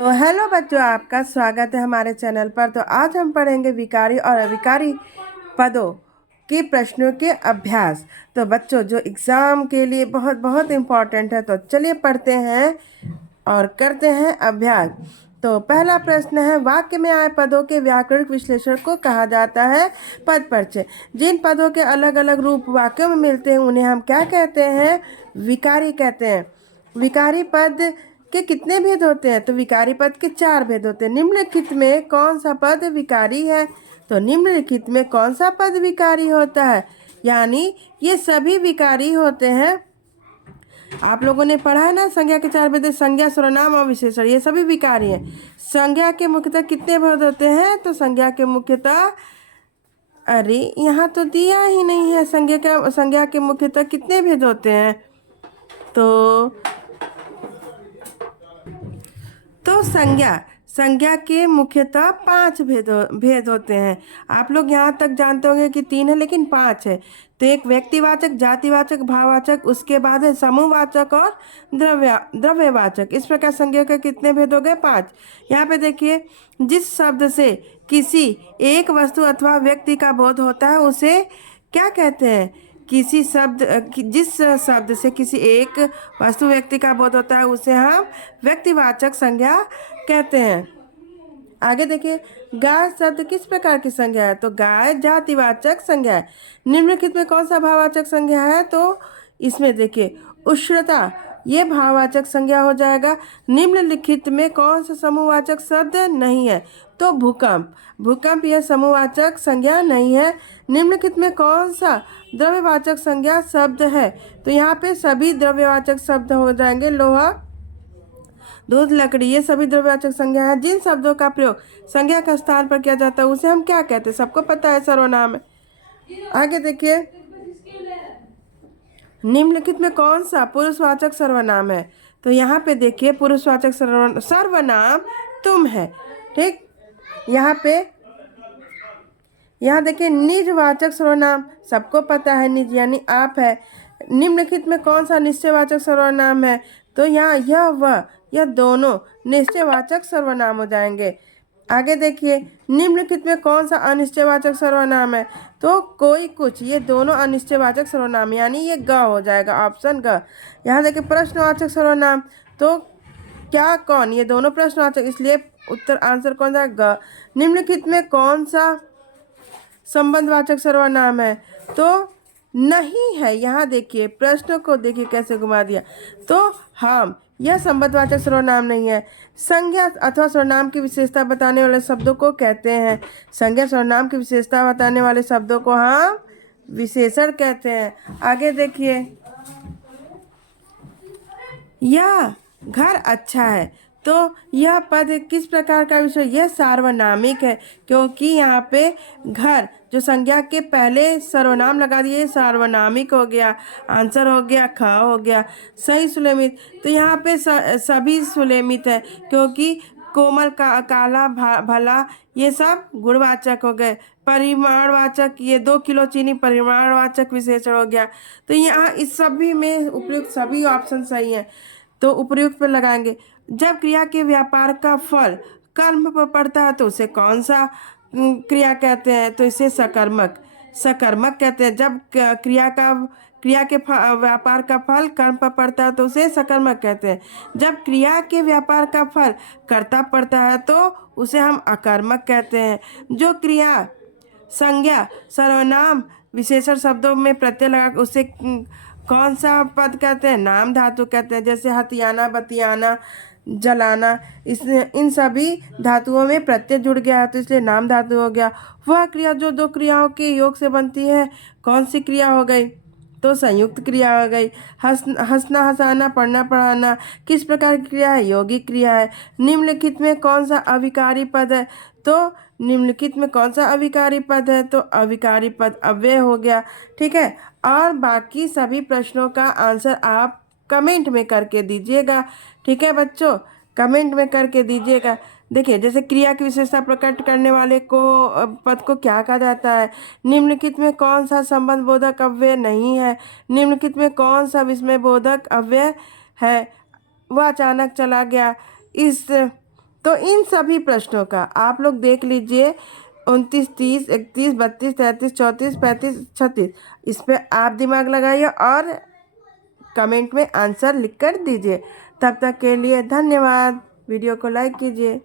तो हेलो बच्चों, आपका स्वागत है हमारे चैनल पर। तो आज हम पढ़ेंगे विकारी और अविकारी पदों के प्रश्नों के अभ्यास। तो बच्चों, जो एग्ज़ाम के लिए बहुत बहुत इम्पोर्टेंट है, तो चलिए पढ़ते हैं और करते हैं अभ्यास। तो पहला प्रश्न है, वाक्य में आए पदों के व्याकरणिक विश्लेषण को कहा जाता है पद परिचय। जिन पदों के अलग अलग रूप वाक्यों में मिलते हैं उन्हें हम क्या कहते हैं? विकारी कहते हैं। विकारी पद के कितने भेद होते हैं? तो विकारी पद के 4 भेद होते हैं। निम्नलिखित में कौन सा पद विकारी है? तो निम्नलिखित में कौन सा पद विकारी होता है? यानी ये सभी विकारी होते हैं। आप लोगों ने पढ़ा है ना, संज्ञा के 4 भेद, संज्ञा, सर्वनाम और विशेषण, ये सभी विकारी हैं। संज्ञा के मुख्यतः कितने भेद होते हैं? तो संज्ञा के मुख्यतः, अरे यहाँ तो दिया ही नहीं है। संज्ञा के मुख्यतः कितने भेद होते हैं? तो संज्ञा के मुख्यतः 5 भेद होते हैं। आप लोग यहाँ तक जानते होंगे कि 3 है, लेकिन 5 है। तो एक व्यक्तिवाचक, जातिवाचक, भाववाचक, उसके बाद है समूहवाचक और द्रव्यवाचक। इस प्रकार संज्ञा के कितने भेद हो गए? 5। यहाँ पे देखिए, जिस शब्द से किसी एक वस्तु अथवा व्यक्ति का बोध होता है उसे क्या कहते हैं? जिस शब्द से किसी एक वस्तु व्यक्ति का बोध होता है उसे हम व्यक्तिवाचक संज्ञा कहते हैं। आगे देखिए, गाय शब्द किस प्रकार की संज्ञा है? तो गाय जातिवाचक संज्ञा है। निम्नलिखित में कौन सा भाववाचक संज्ञा है? तो इसमें देखिए, उष्णता, ये भाववाचक संज्ञा हो जाएगा। निम्नलिखित में कौन सा समूहवाचक शब्द नहीं है? तो भूकंप यह समूहवाचक संज्ञा नहीं है। निम्नलिखित में कौन सा द्रव्यवाचक संज्ञा शब्द है? तो यहाँ पे सभी द्रव्यवाचक शब्द हो जाएंगे। लोहा, दूध, लकड़ी, ये सभी द्रव्यवाचक संज्ञा है। जिन शब्दों का प्रयोग संज्ञा का स्थान पर किया जाता है उसे हम क्या कहते हैं? सबको पता है, सर्वनाम है। आगे देखिए, निम्नलिखित में कौन सा पुरुषवाचक सर्वनाम है? तो यहाँ पे देखिए, पुरुषवाचक सर्वनाम तुम है। ठीक, यहाँ देखिए, निजवाचक सर्वनाम सबको पता है, निज यानी आप है। निम्नलिखित में कौन सा निश्चयवाचक सर्वनाम है? तो यहाँ यह दोनों निश्चयवाचक सर्वनाम हो जाएंगे। आगे देखिए, निम्नलिखित में कौन सा अनिश्चयवाचक सर्वनाम है? तो कोई, कुछ, ये दोनों अनिश्चयवाचक सर्वनाम, यानी ये ग हो जाएगा, ऑप्शन ग। यहाँ देखिए, प्रश्नवाचक सर्वनाम, तो क्या, कौन, ये दोनों प्रश्नवाचक, इसलिए उत्तर आंसर कौन सा? ग। निम्नलिखित में कौन सा संबंधवाचक सर्वनाम है? तो नहीं है। यहाँ देखिए, प्रश्न को देखिए कैसे घुमा दिया। तो हम, यह संबंधवाचक सर्वनाम नहीं है। संज्ञा अथवा सर्वनाम की विशेषता बताने वाले शब्दों को कहते हैं, संज्ञा सर्वनाम की विशेषता बताने वाले शब्दों को हम विशेषण कहते हैं। आगे देखिए, यह घर अच्छा है, तो यह पद किस प्रकार का विषय? यह सार्वनामिक है, क्योंकि यहाँ पे घर जो संज्ञा के पहले सर्वनाम लगा दिए, सार्वनामिक हो गया। आंसर हो गया ख, हो गया सही सुलेमित। तो यहाँ पे सभी सुलेमित है, क्योंकि कोमल, काला, भला, ये सब गुणवाचक हो गए। परिमाणवाचक, ये 2 किलो चीनी परिमाणवाचक विशेषण हो गया। तो यहाँ इस सभी में उपयुक्त सभी ऑप्शन सही हैं, तो उपयुक्त पर लगाएंगे। जब क्रिया के व्यापार का फल कर्म पर पड़ता है तो उसे कौन सा क्रिया कहते हैं? तो इसे सकर्मक कहते हैं। जब क्रिया के व्यापार का फल कर्म पर पड़ता है तो उसे सकर्मक कहते हैं। जब क्रिया के व्यापार का फल कर्ता पड़ता है तो उसे हम अकर्मक कहते हैं। जो क्रिया संज्ञा, सर्वनाम, विशेषण शब्दों में प्रत्यय लगा उसे कौन सा पद कहते हैं? नाम धातु कहते हैं। जैसे हथियाना, बतियाना, जलाना, इन सभी धातुओं में प्रत्यय जुड़ गया है तो इसलिए नाम धातु हो गया। वह क्रिया जो 2 क्रियाओं के योग से बनती है, कौन सी क्रिया हो गई? तो संयुक्त क्रिया हो गई। हंसना, हंसाना, पढ़ना, पढ़ाना किस प्रकार की क्रिया है? यौगिक क्रिया है। निम्नलिखित में कौन सा अविकारी पद है? तो निम्नलिखित में कौन सा अविकारी पद है? तो अविकारी पद अव्यय हो गया। ठीक है, और बाकी सभी प्रश्नों का आंसर आप कमेंट में करके दीजिएगा। ठीक है बच्चों, कमेंट में करके दीजिएगा। देखिए, जैसे क्रिया की विशेषता प्रकट करने वाले को पद को क्या कहा जाता है? निम्नलिखित में कौन सा संबंध बोधक अव्यय नहीं है? निम्नलिखित में कौन सा विस्मय बोधक अव्यय है? वह अचानक चला गया। इस तो इन सभी प्रश्नों का आप लोग देख लीजिए 29, 30, 31, 32, 33, 34, 35, 36। इस पे आप दिमाग लगाइए और कमेंट में आंसर लिख कर दीजिए। तब तक के लिए धन्यवाद। वीडियो को लाइक कीजिए।